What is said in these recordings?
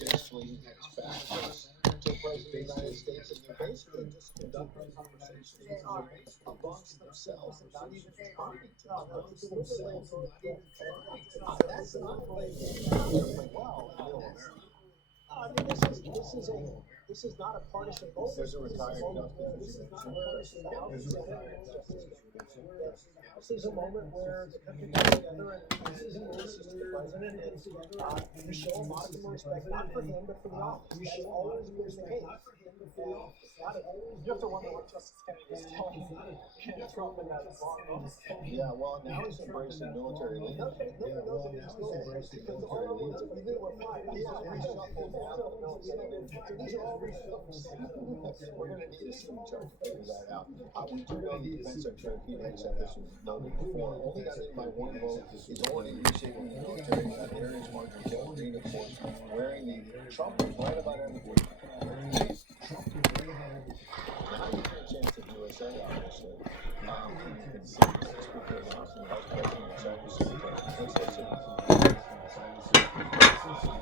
Basically, expect to the President of the United States, and they're basically just conducting conversations amongst themselves and not even trying to. That's not playing well in middle America. I mean, this is not a partisan vote. There's a retired justice. This is a moment where the country comes together and listens to the president and you show a lot of respect, not for him, but for the office. That's always been the case. You have to wonder what Justice Kennedy is telling Trump in that long. Yeah, well, now he's embracing military leadership. Nobody knows if he's still because all of us, we knew we're fine. These are reshuffles now. So these are all reshuffles. We're going to need a city chart to figure that out. We turned on the defense secretary, Pete Hegseth, noted before, only got in by one vote, is already reshaping the military. Areas marching 17, of course, wearing the Trump was right about everything. Now you get a chance at USA, obviously. You can see the Speaker of the House and the Vice President and Cyber Secretary. Let's listen.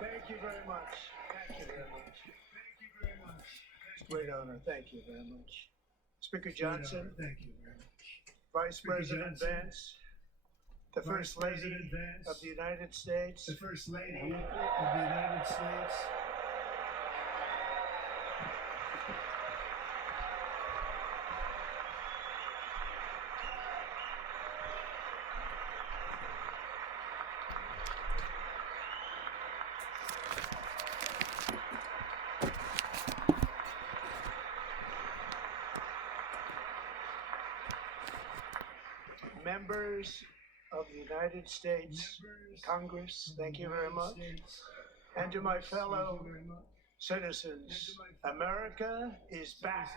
Thank you very much. Thank you very much. Thank you very much. It's a great honor. Thank you very much. Speaker Johnson. Thank you very much. Vice President Vance. The First Lady of the United States. The First Lady of the United States. Members of the United States Congress, thank you very much. And to my fellow citizens, America is back.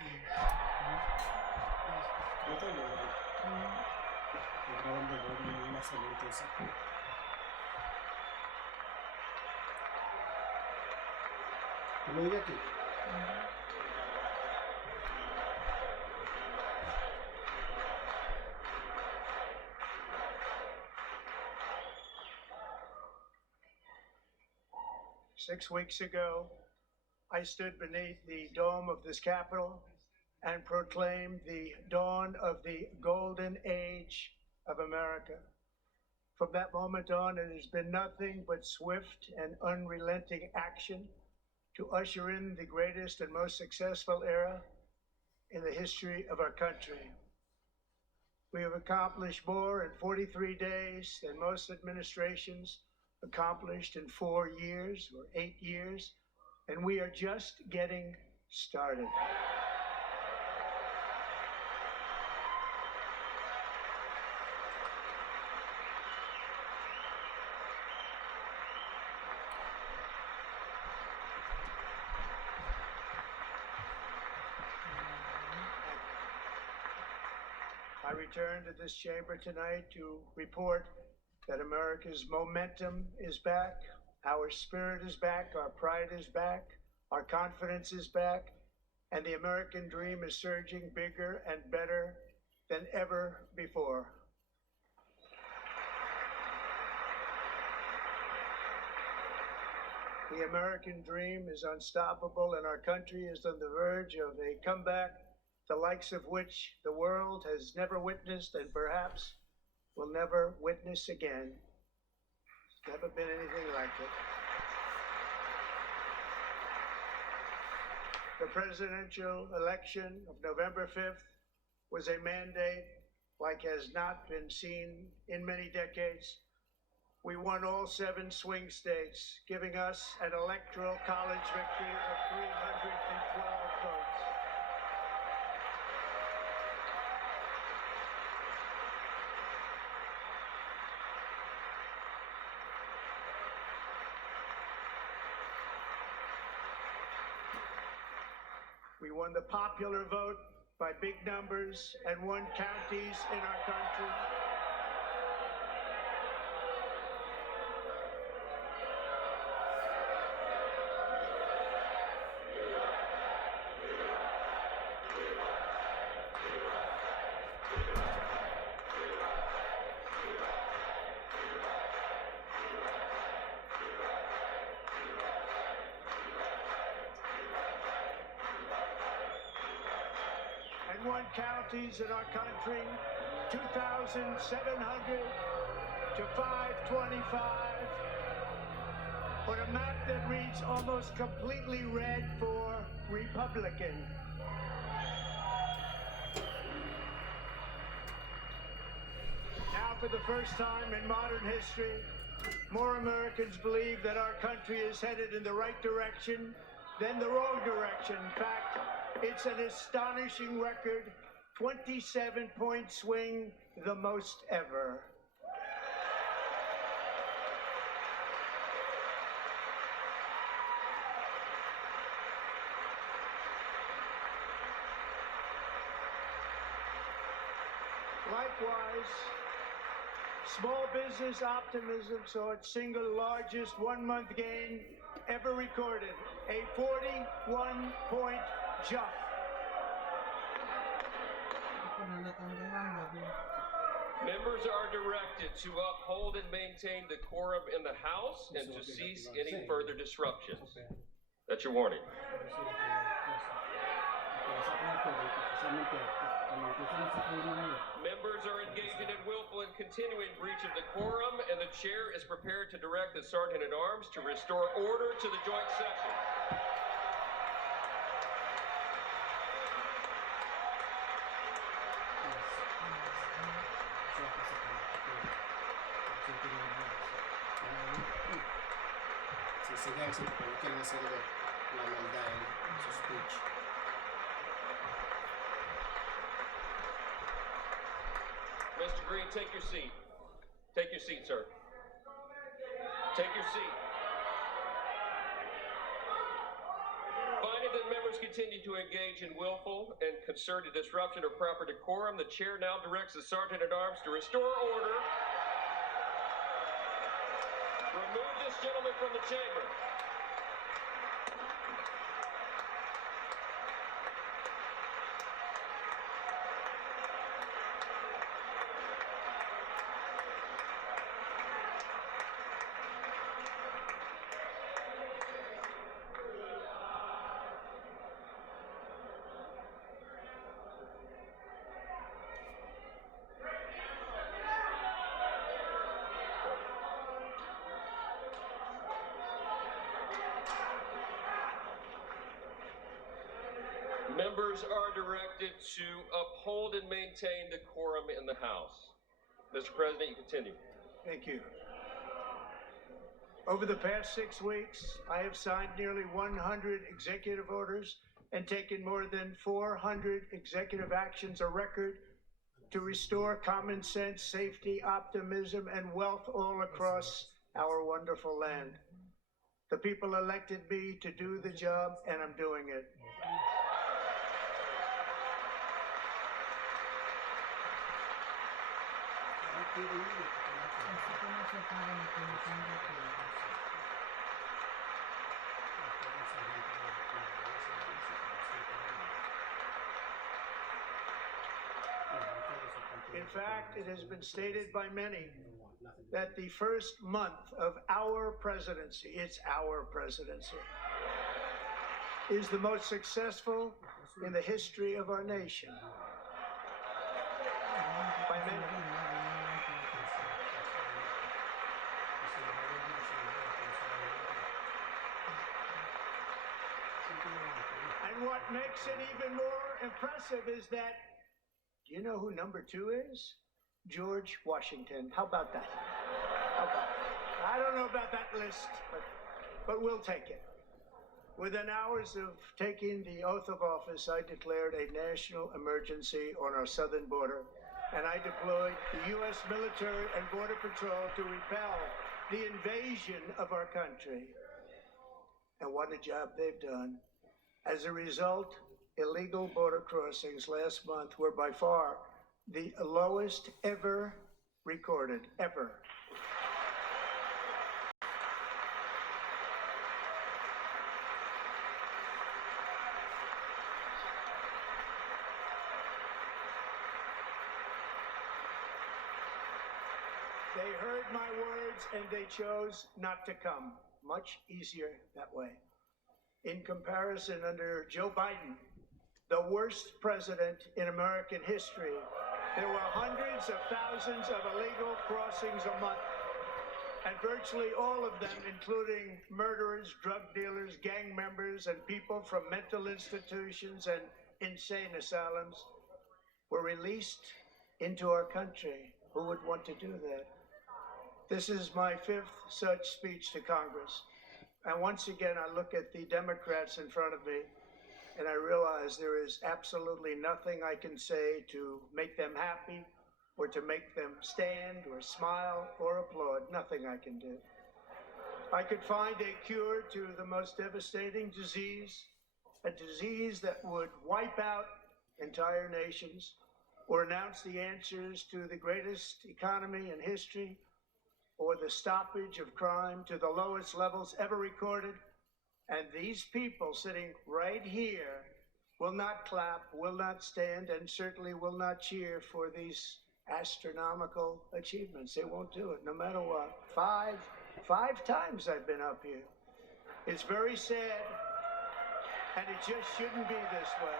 Immediately. 6 weeks ago, I stood beneath the dome of this Capitol and proclaimed the dawn of the golden age of America. From that moment on, it has been nothing but swift and unrelenting action to usher in the greatest and most successful era in the history of our country. We have accomplished more in 43 days than most administrations accomplished in 4 years or 8 years, and we are just getting started. I return to this chamber tonight to report that America's momentum is back, Our spirit is back, our pride is back, our confidence is back, and the American dream is surging bigger and better than ever before. The American dream is unstoppable, and our country is on the verge of a comeback, the likes of which the world has never witnessed and perhaps will never witness again. There's never been anything like it. The presidential election of November 5th was a mandate like has not been seen in many decades. We won all 7 swing states, giving us an electoral college victory of 312 votes. We won the popular vote by big numbers and won counties in our country. And won counties in our country, 2,700 to 525, on a map that reads almost completely red for Republican. Now, for the first time in modern history, more Americans believe that our country is headed in the right direction than the wrong direction. In fact, it's an astonishing record, 27-point swing, the most ever. Likewise, small business optimism saw its single largest one-month gain ever recorded, a 41-point jump. Members are directed to uphold and maintain decorum in the House and to cease any further disruptions. That's your warning. Members are engaging in willful and continuing breach of decorum, and the chair is prepared to direct the Sergeant-at-Arms to restore order to the joint session. Sisigaw, porque quieren hacerle la maldad en su speech. Mr. Green, take your seat. Take your seat, sir. Take your seat. Finding that members continue to engage in willful and concerted disruption of proper decorum, the chair now directs the Sergeant-at-Arms to restore order. Remove this gentleman from the chamber. Members are directed to uphold and maintain decorum in the House. Mr. President, you continue. Thank you. Over the past 6 weeks, I have signed nearly 100 executive orders and taken more than 400 executive actions, a record, to restore common sense, safety, optimism, and wealth all across our wonderful land. The people elected me to do the job, and I'm doing it. In fact, it has been stated by many that the first month of our presidency, it's our presidency, is the most successful in the history of our nation. By many. And what makes it even more impressive is that, do you know who number 2 is? George Washington. How about that? How about that? I don't know about that list, but we'll take it. Within hours of taking the oath of office, I declared a national emergency on our southern border, and I deployed the U.S. military and Border Patrol to repel the invasion of our country. And what a job they've done. As a result, illegal border crossings last month were by far the lowest ever recorded, ever. They heard my words and they chose not to come. Much easier that way. In comparison, under Joe Biden, the worst president in American history, there were hundreds of thousands of illegal crossings a month, and virtually all of them, including murderers, drug dealers, gang members, and people from mental institutions and insane asylums, were released into our country. Who would want to do that? This is my 5th such speech to Congress. And once again, I look at the Democrats in front of me, and I realize there is absolutely nothing I can say to make them happy or to make them stand or smile or applaud. Nothing I can do. I could find a cure to the most devastating disease, a disease that would wipe out entire nations, or announce the answers to the greatest economy in history, or the stoppage of crime to the lowest levels ever recorded. And these people sitting right here will not clap, will not stand, and certainly will not cheer for these astronomical achievements. They won't do it, no matter what. Five times I've been up here. It's very sad, and it just shouldn't be this way.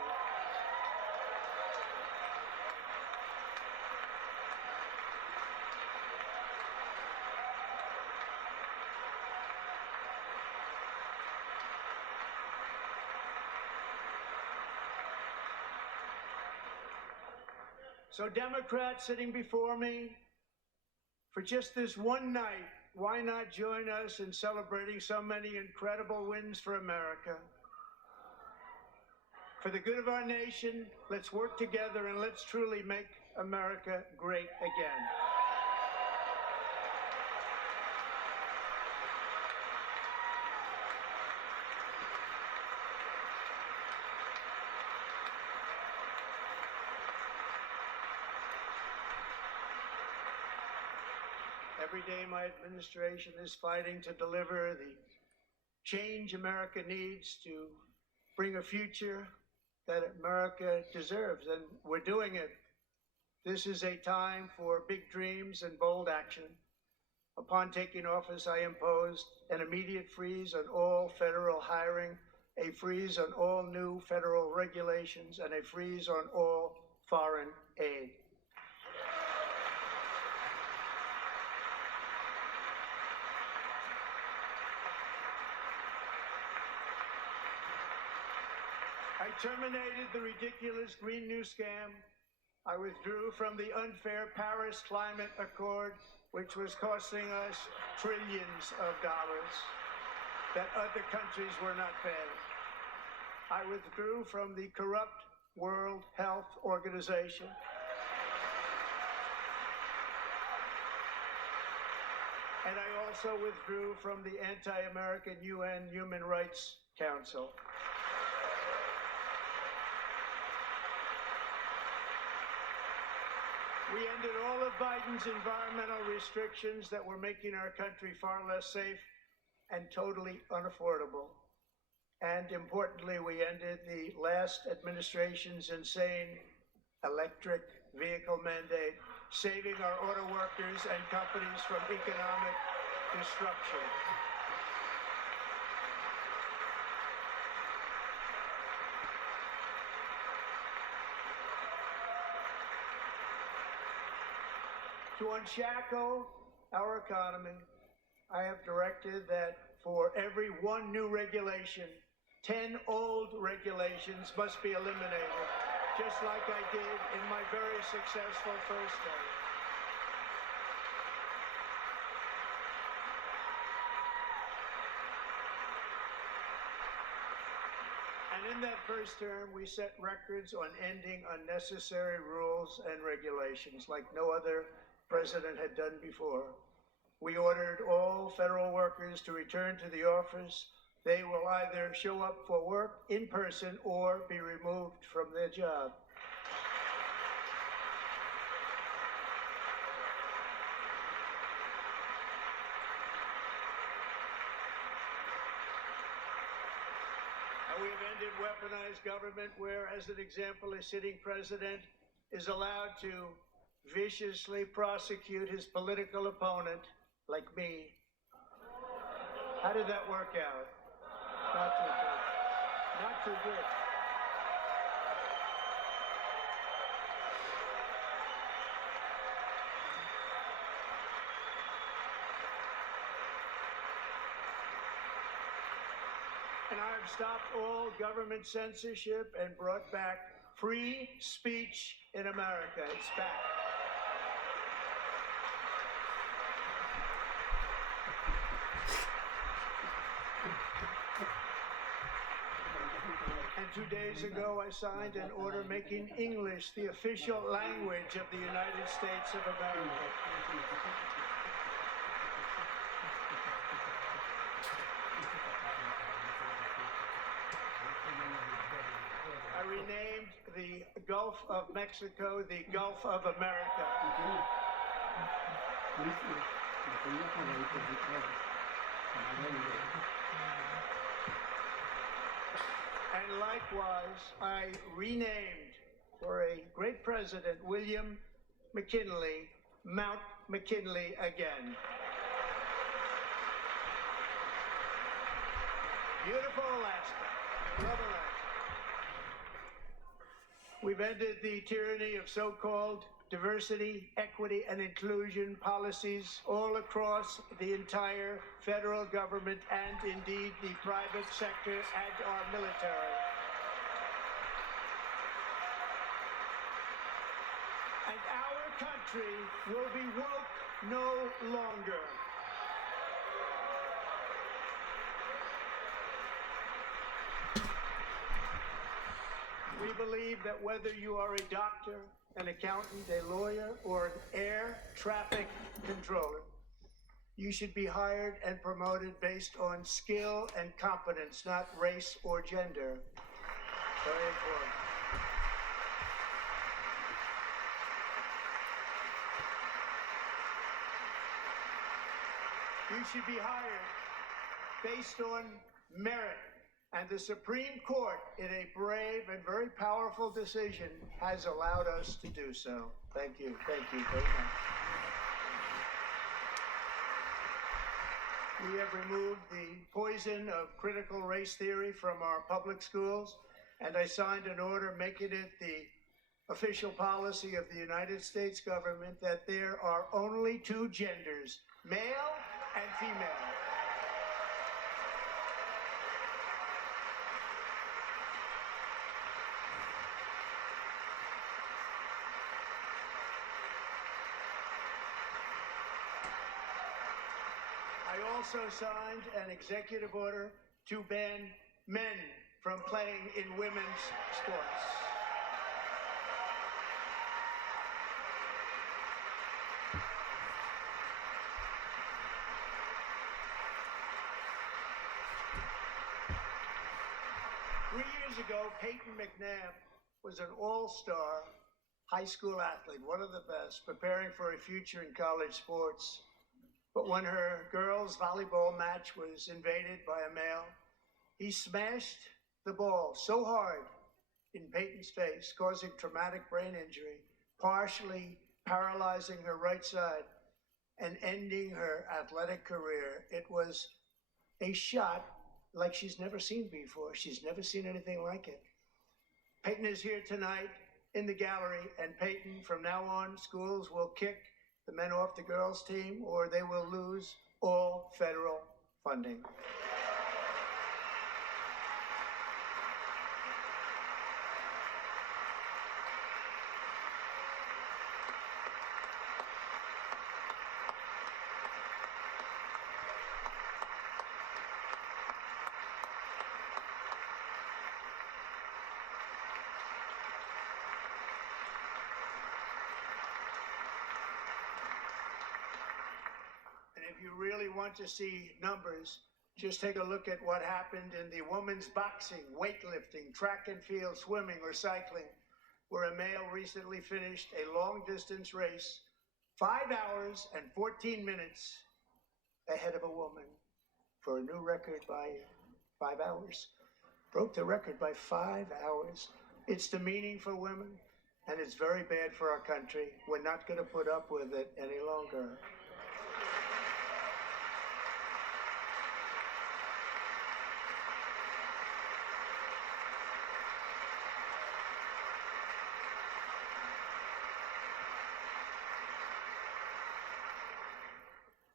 So Democrats sitting before me, for just this one night, why not join us in celebrating so many incredible wins for America? For the good of our nation, let's work together and let's truly make America great again. Every day my administration is fighting to deliver the change America needs to bring a future that America deserves, and we're doing it. This is a time for big dreams and bold action. Upon taking office, I imposed an immediate freeze on all federal hiring, a freeze on all new federal regulations, and a freeze on all foreign aid. I terminated the ridiculous Green New Scam. I withdrew from the unfair Paris Climate Accord, which was costing us trillions of dollars that other countries were not paying. I withdrew from the corrupt World Health Organization. And I also withdrew from the anti-American UN Human Rights Council. We ended all of Biden's environmental restrictions that were making our country far less safe and totally unaffordable. And importantly, we ended the last administration's insane electric vehicle mandate, saving our auto workers and companies from economic disruption. To unshackle our economy, I have directed that for every one new regulation, 10 old regulations must be eliminated, just like I did in my very successful first term. And in that first term, we set records on ending unnecessary rules and regulations like no other president had done before. We ordered all federal workers to return to the office. They will either show up for work in person or be removed from their job. And we have ended weaponized government where, as an example, a sitting president is allowed to viciously prosecute his political opponent, like me. How did that work out? Not too good. Not too good. And I have stopped all government censorship and brought back free speech in America. It's back. And 2 days ago, I signed an order making English the official language of the United States of America. I renamed the Gulf of Mexico the Gulf of America. And likewise, I renamed, for a great president, William McKinley, Mount McKinley again. Beautiful Alaska. Love Alaska. We've ended the tyranny of so-called diversity, equity, and inclusion policies all across the entire federal government and indeed the private sector and our military. And our country will be woke no longer. We believe that whether you are a doctor, an accountant, a lawyer, or an air traffic controller, you should be hired and promoted based on skill and competence, not race or gender. Very important. You should be hired based on merit. And the Supreme Court, in a brave and very powerful decision, has allowed us to do so. Thank you. Thank you very much. We have removed the poison of critical race theory from our public schools, and I signed an order making it the official policy of the United States government that there are only two genders, male and female. I also signed an executive order to ban men from playing in women's sports. Years ago, Peyton McNabb was an all-star high school athlete, one of the best, preparing for a future in college sports. But when her girls' volleyball match was invaded by a male, he smashed the ball so hard in Peyton's face, causing traumatic brain injury, partially paralyzing her right side and ending her athletic career. It was a shot like she's never seen before. She's never seen anything like it. Peyton is here tonight in the gallery, and Peyton, from now on, schools will kick the men off the girls' team, or they will lose all federal funding. If you really want to see numbers, just take a look at what happened in the women's boxing, weightlifting, track and field, swimming, or cycling, where a male recently finished a long-distance race 5 hours and 14 minutes ahead of a woman for a new record by 5 hours. Broke the record by 5 hours. It's demeaning for women, and it's very bad for our country. We're not going to put up with it any longer.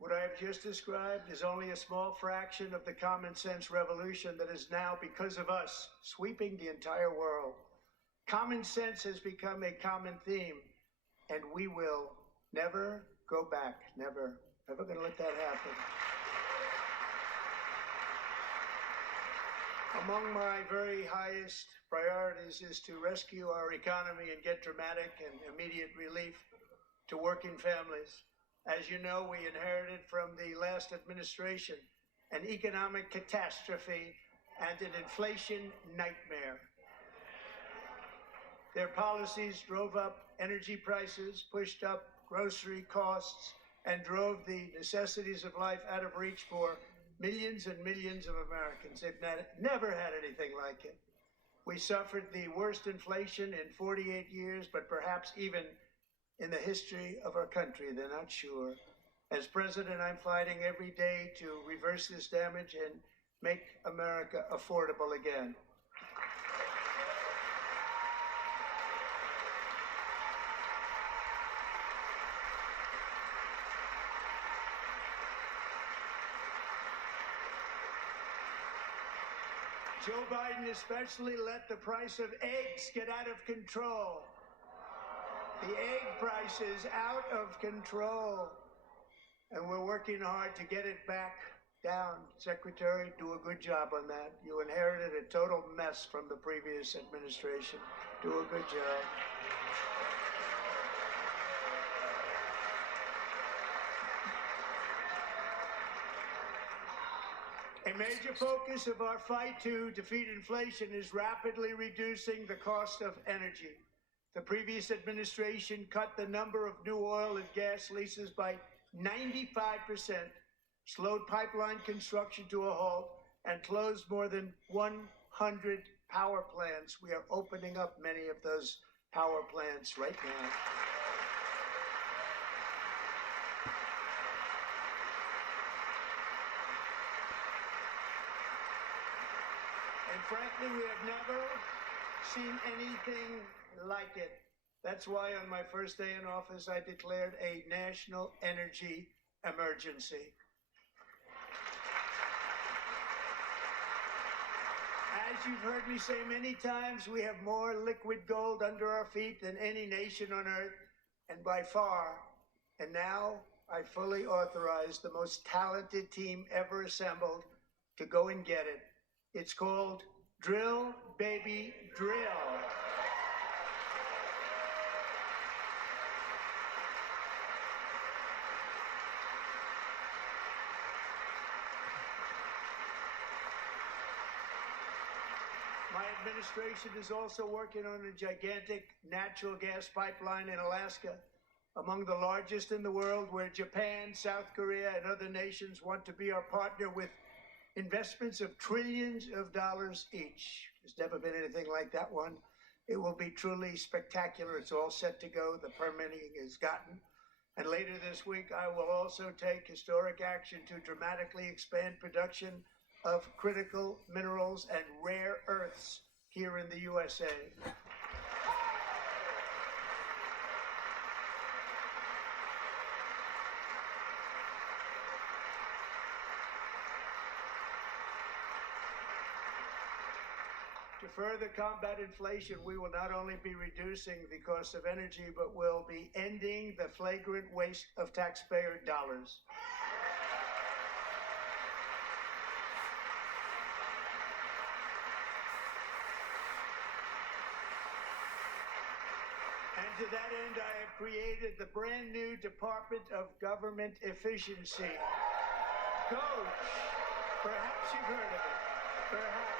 What I have just described is only a small fraction of the common sense revolution that is now, because of us, sweeping the entire world. Common sense has become a common theme, and we will never go back. Never. Never going to let that happen. Among my very highest priorities is to rescue our economy and get dramatic and immediate relief to working families. As you know, we inherited from the last administration an economic catastrophe and an inflation nightmare. Their policies drove up energy prices, pushed up grocery costs, and drove the necessities of life out of reach for millions and millions of Americans. They've never had anything like it. We suffered the worst inflation in 48 years, but perhaps even in the history of our country. They're not sure. As president, I'm fighting every day to reverse this damage and make America affordable again. Joe Biden especially let the price of eggs get out of control. The egg price is out of control, and we're working hard to get it back down. Secretary, do a good job on that. You inherited a total mess from the previous administration. Do a good job. A major focus of our fight to defeat inflation is rapidly reducing the cost of energy. The previous administration cut the number of new oil and gas leases by 95%, slowed pipeline construction to a halt, and closed more than 100 power plants. We are opening up many of those power plants right now. And frankly, we have never seen anything like it. That's why on my first day in office, I declared a national energy emergency. As you've heard me say many times, we have more liquid gold under our feet than any nation on earth, and by far. And now I fully authorize the most talented team ever assembled to go and get it. It's called Drill, Baby, Drill. My administration is also working on a gigantic natural gas pipeline in Alaska, among the largest in the world, where Japan, South Korea, and other nations want to be our partner with investments of trillions of dollars each. There's never been anything like that one. It will be truly spectacular. It's all set to go. The permitting is gotten. And later this week, I will also take historic action to dramatically expand production of critical minerals and rare earths here in the USA. To further combat inflation, we will not only be reducing the cost of energy, but will be ending the flagrant waste of taxpayer dollars. And to that end, I have created the brand new Department of Government Efficiency. Coach, perhaps you've heard of it. Perhaps.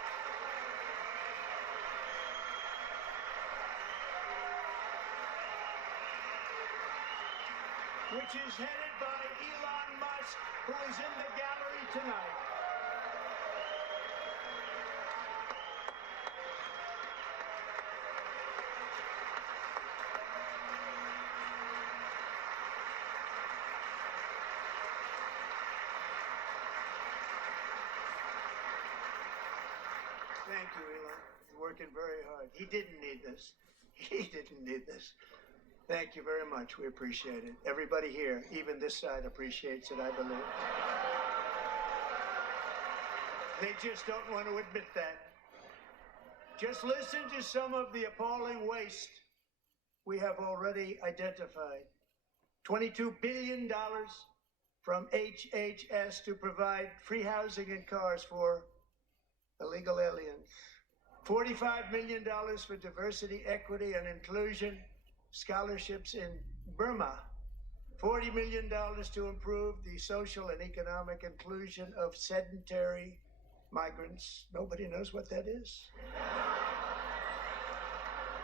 Which is headed by Elon Musk, who is in the gallery tonight. Thank you, Elon. You're working very hard. He didn't need this. He didn't need this. Thank you very much. We appreciate it. Everybody here, even this side, appreciates it, I believe. They just don't want to admit that. Just listen to some of the appalling waste we have already identified. $22 billion from HHS to provide free housing and cars for illegal aliens. $45 million for diversity, equity, and inclusion scholarships in Burma. $40 million to improve the social and economic inclusion of sedentary migrants. Nobody knows what that is.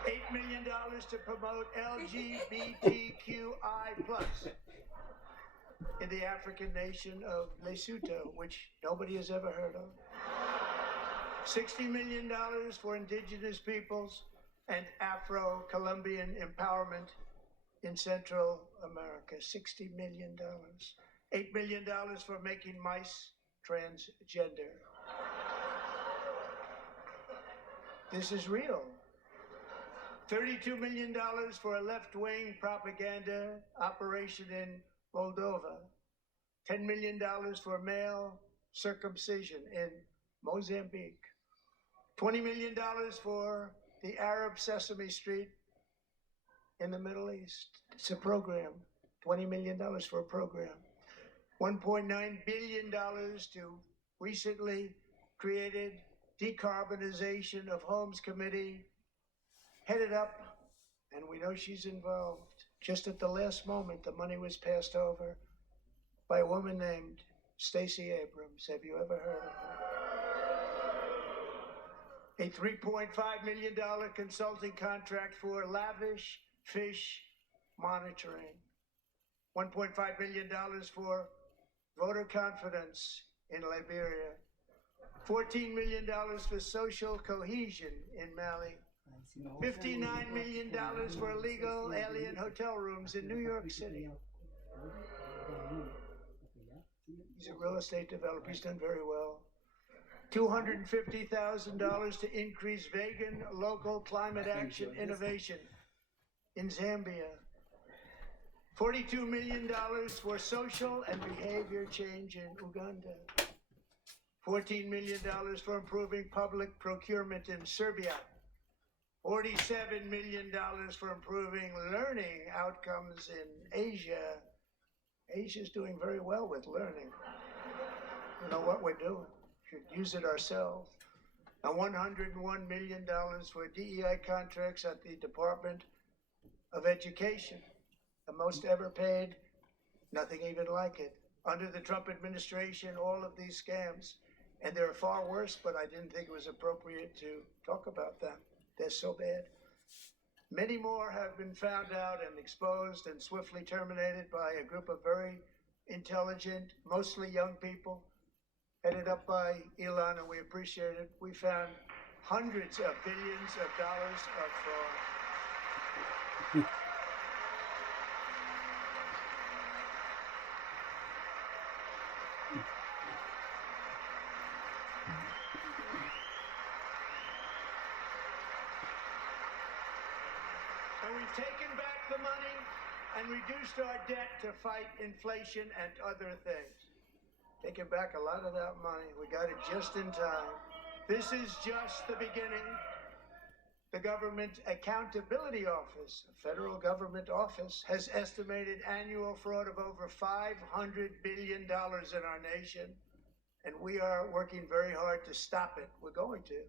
$8 million to promote LGBTQI+ in the African nation of Lesotho, which nobody has ever heard of. $60 million for indigenous peoples and Afro-Colombian empowerment in Central America. $60 million. $8 million for making mice transgender. This is real. $32 million for a left-wing propaganda operation in Moldova. $10 million for male circumcision in Mozambique. $20 million for the Arab Sesame Street in the Middle East. It's a program. $20 million for a program. $1.9 billion to recently created Decarbonization of Homes Committee, headed up, and we know she's involved. Just at the last moment, the money was passed over by a woman named Stacey Abrams. Have you ever heard of her? A $3.5 million consulting contract for lavish fish monitoring. $1.5 million for voter confidence in Liberia. $14 million for social cohesion in Mali. $59 million for illegal alien hotel rooms in New York City. He's a real estate developer. He's done very well. $250,000 to increase vegan local climate action innovation in Zambia. $42 million for social and behavior change in Uganda. $14 million for improving public procurement in Serbia. $47 million for improving learning outcomes in Asia. Asia's doing very well with learning. You know what we're doing. Should use it ourselves. And $101 million for DEI contracts at the Department of Education. The most ever paid, nothing even like it. Under the Trump administration, all of these scams, and they're far worse, but I didn't think it was appropriate to talk about them. They're so bad. Many more have been found out and exposed and swiftly terminated by a group of very intelligent, mostly young people, headed up by Elon, and we appreciate it. We found hundreds of billions of dollars of fraud. And we've taken back the money and reduced our debt to fight inflation and other things. Taking back a lot of that money. We got it just in time. This is just the beginning. The Government Accountability Office, a federal government office, has estimated annual fraud of over $500 billion in our nation, and we are working very hard to stop it. We're going to.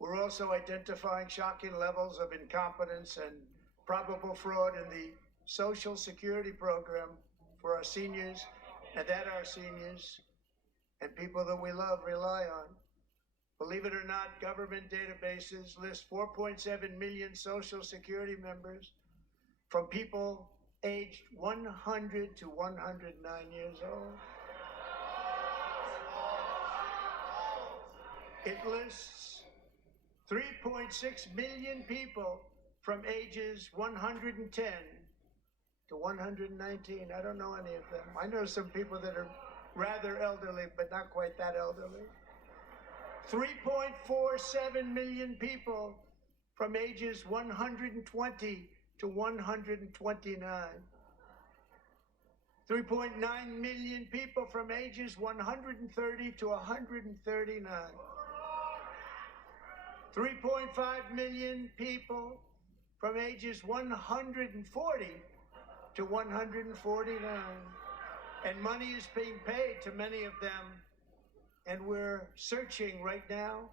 We're also identifying shocking levels of incompetence and probable fraud in the Social Security program for our seniors, and that our seniors and people that we love rely on. Believe it or not, government databases list 4.7 million Social Security members from people aged 100 to 109 years old. It lists 3.6 million people from ages 110 to 119. I don't know any of them. I know some people that are rather elderly, but not quite that elderly. 3.47 million people from ages 120 to 129. 3.9 million people from ages 130 to 139. 3.5 million people from ages 140 to 149. And money is being paid to many of them. And we're searching right now.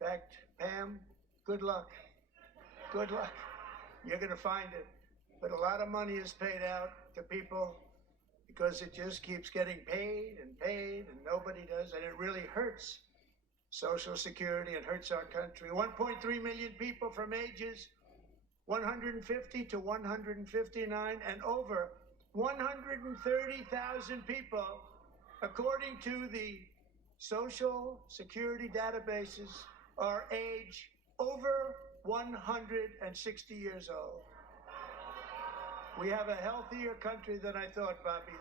In fact, Pam, good luck. Good luck. You're going to find it. But a lot of money is paid out to people because it just keeps getting paid, and nobody does. And it really hurts Social Security. It hurts our country. 1.3 million people from ages 150 to 159, and over 130,000 people, according to the Social Security databases, are age over 160 years old. We have a healthier country than I thought, Bobby.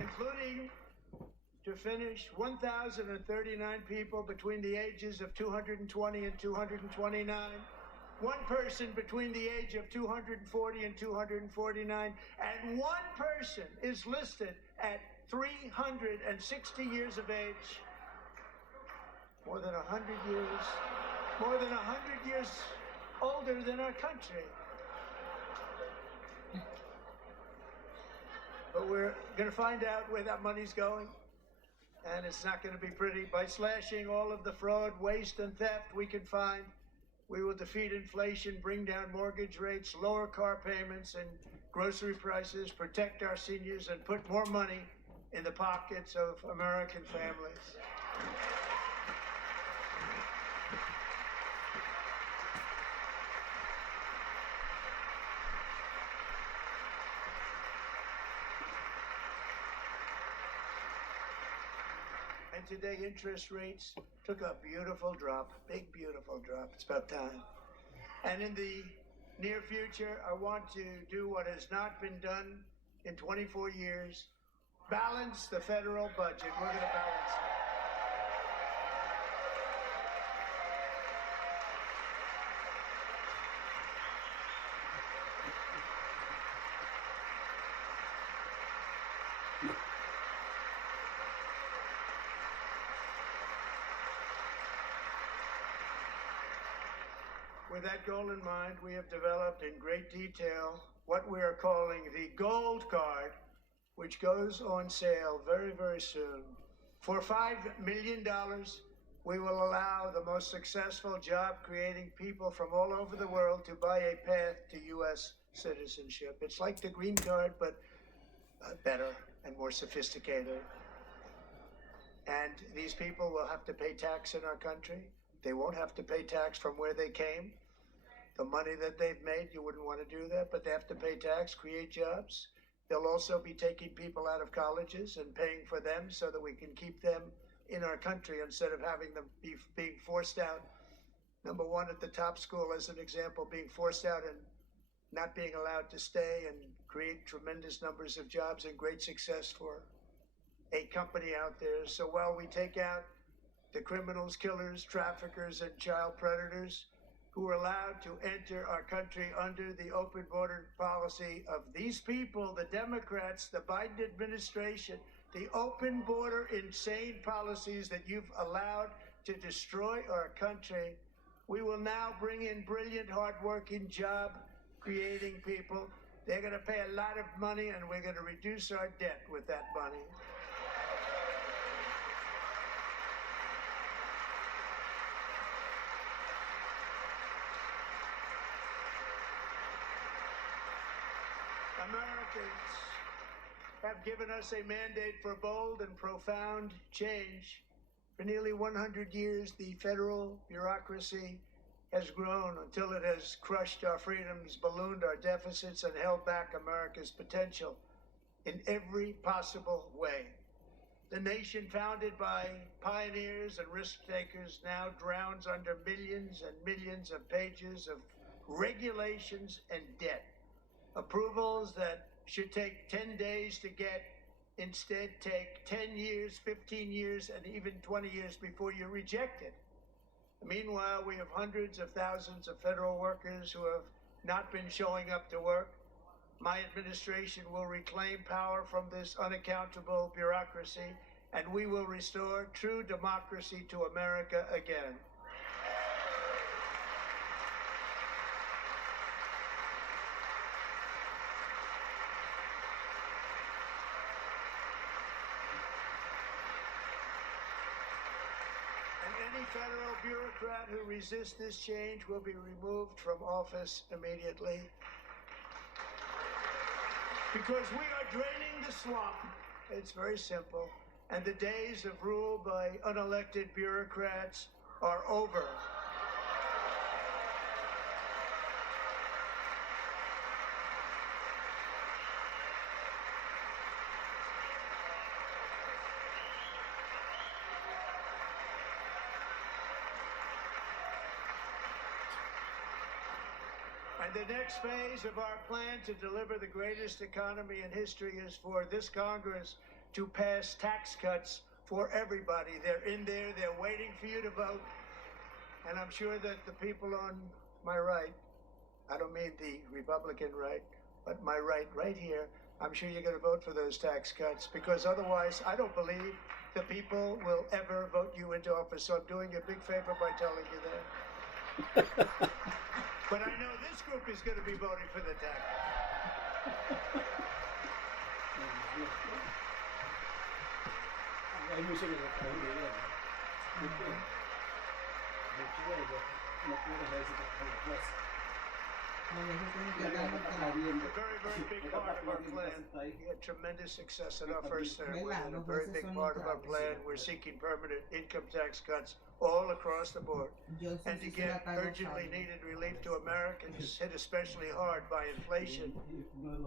Including, to finish, 1,039 people between the ages of 220 and 229. One person between the age of 240 and 249. And one person is listed at 360 years of age. More than 100 years. More than 100 years older than our country. But we're going to find out where that money's going. And it's not going to be pretty. By slashing all of the fraud, waste, and theft we can find, we will defeat inflation, bring down mortgage rates, lower car payments and grocery prices, protect our seniors, and put more money in the pockets of American families. And today, interest rates took a beautiful drop, big, beautiful drop. It's about time. And in the near future, I want to do what has not been done in 24 years, balance the federal budget. We're going to balance it. With that goal in mind, we have developed in great detail what we are calling the Gold Card, which goes on sale very, very soon. For $5 million, we will allow the most successful job-creating people from all over the world to buy a path to U.S. citizenship. It's like the green card, but better and more sophisticated. And these people will have to pay tax in our country. They won't have to pay tax from where they came. The money that they've made, you wouldn't want to do that, but they have to pay tax, create jobs. They'll also be taking people out of colleges and paying for them so that we can keep them in our country instead of having them being forced out. Number one, at the top school, as an example, being forced out and not being allowed to stay and create tremendous numbers of jobs and great success for a company out there. So while we take out the criminals, killers, traffickers, and child predators who are allowed to enter our country under the open border policy of these people, the Democrats, the Biden administration, the open border insane policies that you've allowed to destroy our country, we will now bring in brilliant, hardworking, job-creating people. They're going to pay a lot of money, and we're going to reduce our debt with that money. Americans have given us a mandate for bold and profound change. For nearly 100 years, the federal bureaucracy has grown until it has crushed our freedoms, ballooned our deficits, and held back America's potential in every possible way. The nation founded by pioneers and risk takers now drowns under millions and millions of pages of regulations and debt. Approvals that should take 10 days to get instead take 10 years, 15 years, and even 20 years before you're rejected. Meanwhile, we have hundreds of thousands of federal workers who have not been showing up to work. My administration will reclaim power from this unaccountable bureaucracy, and we will restore true democracy to America again. Any federal bureaucrat who resists this change will be removed from office immediately. Because we are draining the swamp. It's very simple. And the days of rule by unelected bureaucrats are over. And the next phase of our plan to deliver the greatest economy in history is for this Congress to pass tax cuts for everybody. They're in there, they're waiting for you to vote. And I'm sure that the people on my right, I don't mean the Republican right, but my right here, I'm sure you're going to vote for those tax cuts, because otherwise I don't believe the people will ever vote you into office. So I'm doing you a big favor by telling you that. But I know this group is going to be voting for the tax. A very, very big part of our plan. We had tremendous success in our first term. A very big part of our plan. We're seeking permanent income tax cuts all across the board. And to get urgently needed relief to Americans hit especially hard by inflation,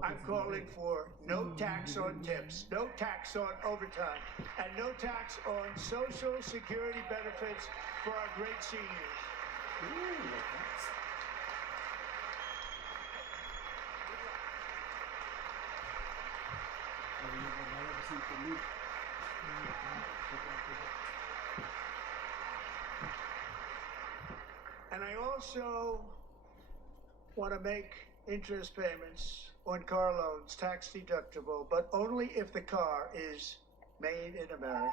I'm calling for no tax on tips, no tax on overtime, and no tax on Social Security benefits for our great seniors. And I also want to make interest payments on car loans tax deductible, but only if the car is made in America.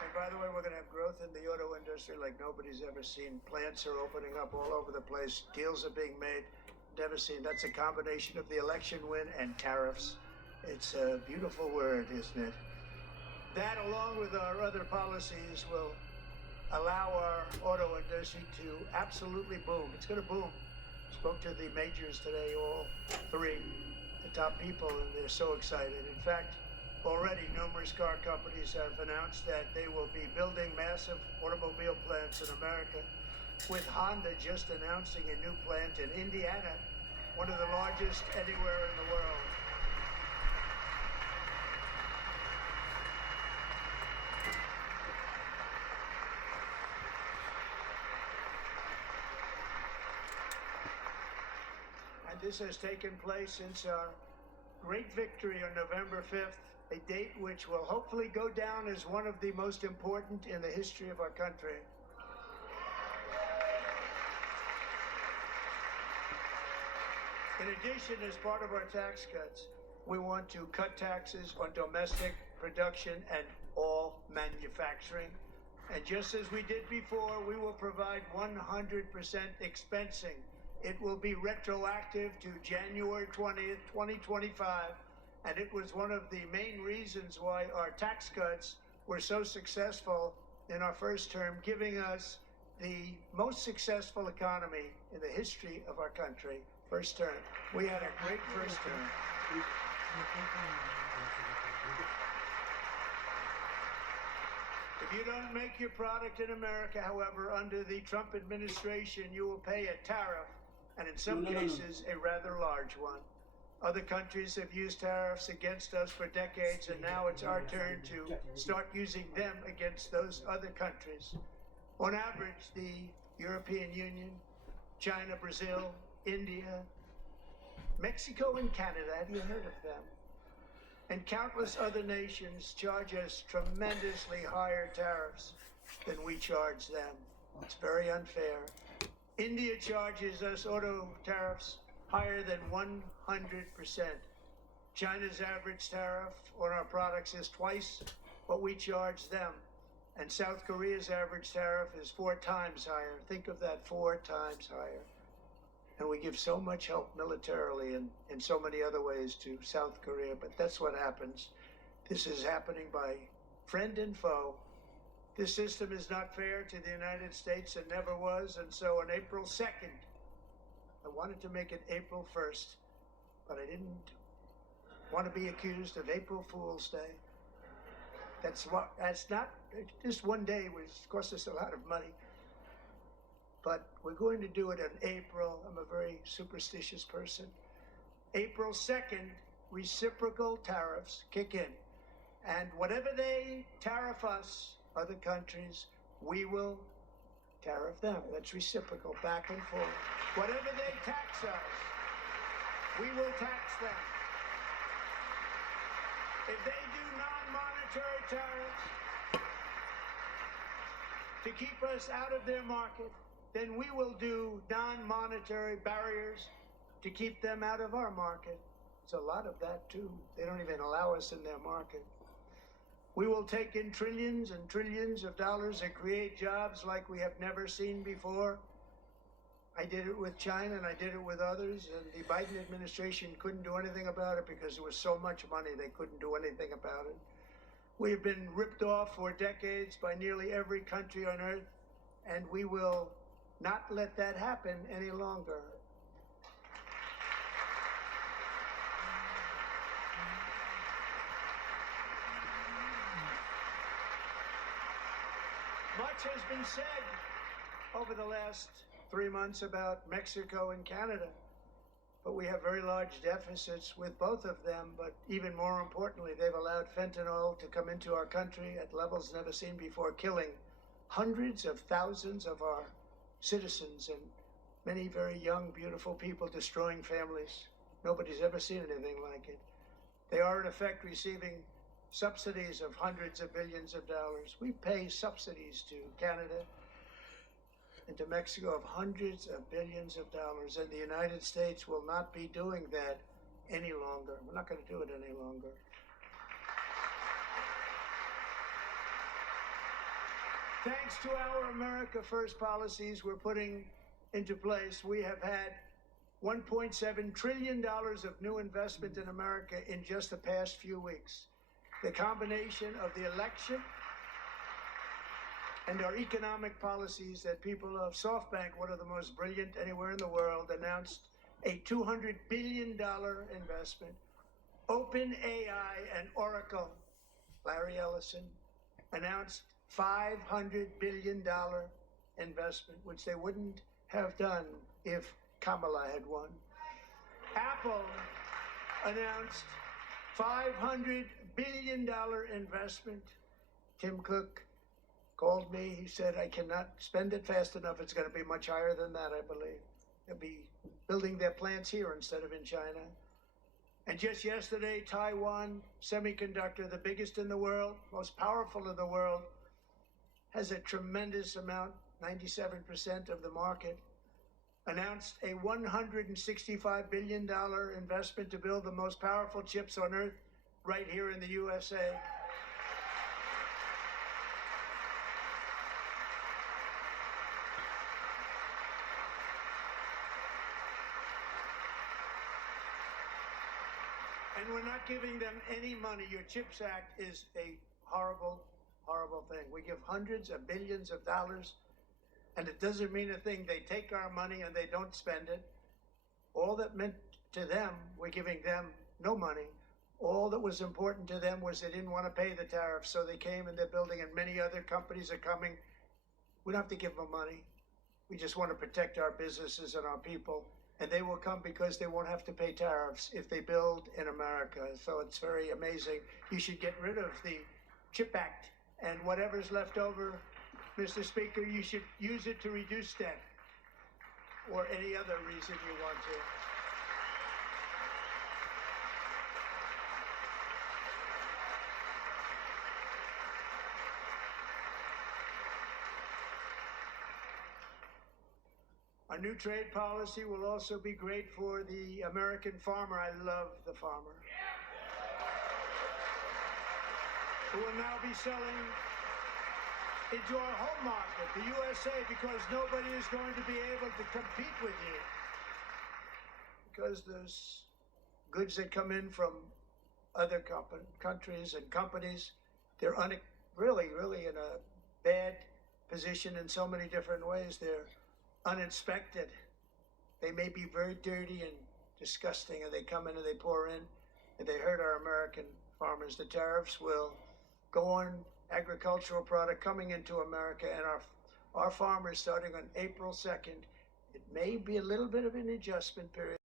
And by the way, we're going to have growth in the auto industry like nobody's ever seen. Plants are opening up all over the place. Deals are being made. Never seen. That's a combination of the election win and tariffs. It's a beautiful word, isn't it? That, along with our other policies, will allow our auto industry to absolutely boom. It's going to boom. Spoke to the majors today, all three, the top people, and they're so excited. In fact, already numerous car companies have announced that they will be building massive automobile plants in America, with Honda just announcing a new plant in Indiana, one of the largest anywhere in the world. And this has taken place since our great victory on November 5th, a date which will hopefully go down as one of the most important in the history of our country. In addition, as part of our tax cuts, we want to cut taxes on domestic production and all manufacturing. And just as we did before, we will provide 100% expensing. It will be retroactive to January 20th, 2025. And it was one of the main reasons why our tax cuts were so successful in our first term, giving us the most successful economy in the history of our country. First term. We had a great first term. If you don't make your product in America, however, under the Trump administration, you will pay a tariff, and in some cases, a rather large one. Other countries have used tariffs against us for decades, and now it's our turn to start using them against those other countries. On average, the European Union, China, Brazil, India, Mexico, and Canada, have you heard of them? And countless other nations charge us tremendously higher tariffs than we charge them. It's very unfair. India charges us auto tariffs higher than 100%. China's average tariff on our products is twice what we charge them. And South Korea's average tariff is 4 times higher. Think of that, 4 times higher. And we give so much help militarily and in so many other ways to South Korea, but that's what happens. This is happening by friend and foe. This system is not fair to the United States and never was, and so on April 2nd, I wanted to make it April 1st, but I didn't want to be accused of April Fool's Day. That's not, just one day was cost us a lot of money. But we're going to do it in April. I'm a very superstitious person. April 2nd, reciprocal tariffs kick in. And whatever they tariff us, other countries, we will tariff them. That's reciprocal, back and forth. Whatever they tax us, we will tax them. If they do non-monetary tariffs to keep us out of their market, then we will do non-monetary barriers to keep them out of our market. It's a lot of that, too. They don't even allow us in their market. We will take in trillions and trillions of dollars and create jobs like we have never seen before. I did it with China and I did it with others, and the Biden administration couldn't do anything about it because there was so much money they couldn't do anything about it. We have been ripped off for decades by nearly every country on earth, and we will not let that happen any longer. Much has been said over the last 3 months about Mexico and Canada, but we have very large deficits with both of them. But even more importantly, they've allowed fentanyl to come into our country at levels never seen before, killing hundreds of thousands of our citizens and many very young, beautiful people, destroying families. Nobody's ever seen anything like it. They are, in effect, receiving subsidies of hundreds of billions of dollars. We pay subsidies to Canada and to Mexico of hundreds of billions of dollars, and the United States will not be doing that any longer. We're not going to do it any longer. Thanks to our America First policies we're putting into place, we have had $1.7 trillion of new investment in America in just the past few weeks. The combination of the election and our economic policies that people of SoftBank, one of the most brilliant anywhere in the world, announced a $200 billion investment. OpenAI and Oracle, Larry Ellison, announced $500 billion investment, which they wouldn't have done if Kamala had won. Apple announced $500 billion investment. Tim Cook called me. He said, I cannot spend it fast enough. It's going to be much higher than that, I believe. They'll be building their plants here instead of in China. And just yesterday, Taiwan Semiconductor, the biggest in the world, most powerful in the world, has a tremendous amount, 97% of the market, announced a $165 billion investment to build the most powerful chips on earth right here in the USA. And we're not giving them any money. Your CHIPS Act is a horrible, horrible thing. We give hundreds of billions of dollars, and it doesn't mean a thing. They take our money and they don't spend it. All that meant to them, we're giving them no money. All that was important to them was they didn't want to pay the tariffs, so they came and they're building, and many other companies are coming. We don't have to give them money. We just want to protect our businesses and our people. And they will come because they won't have to pay tariffs if they build in America. So it's very amazing. You should get rid of the CHIP Act, and whatever's left over, Mr. Speaker, you should use it to reduce debt or any other reason you want to. Our new trade policy will also be great for the American farmer. I love the farmer. Who will now be selling into our home market, the USA, because nobody is going to be able to compete with you. Because those goods that come in from other countries and companies, they're really in a bad position in so many different ways. They're uninspected. They may be very dirty and disgusting, and they come in and they pour in, and they hurt our American farmers. The tariffs will go on agricultural product coming into America, and our farmers starting on April 2nd. It may be a little bit of an adjustment period.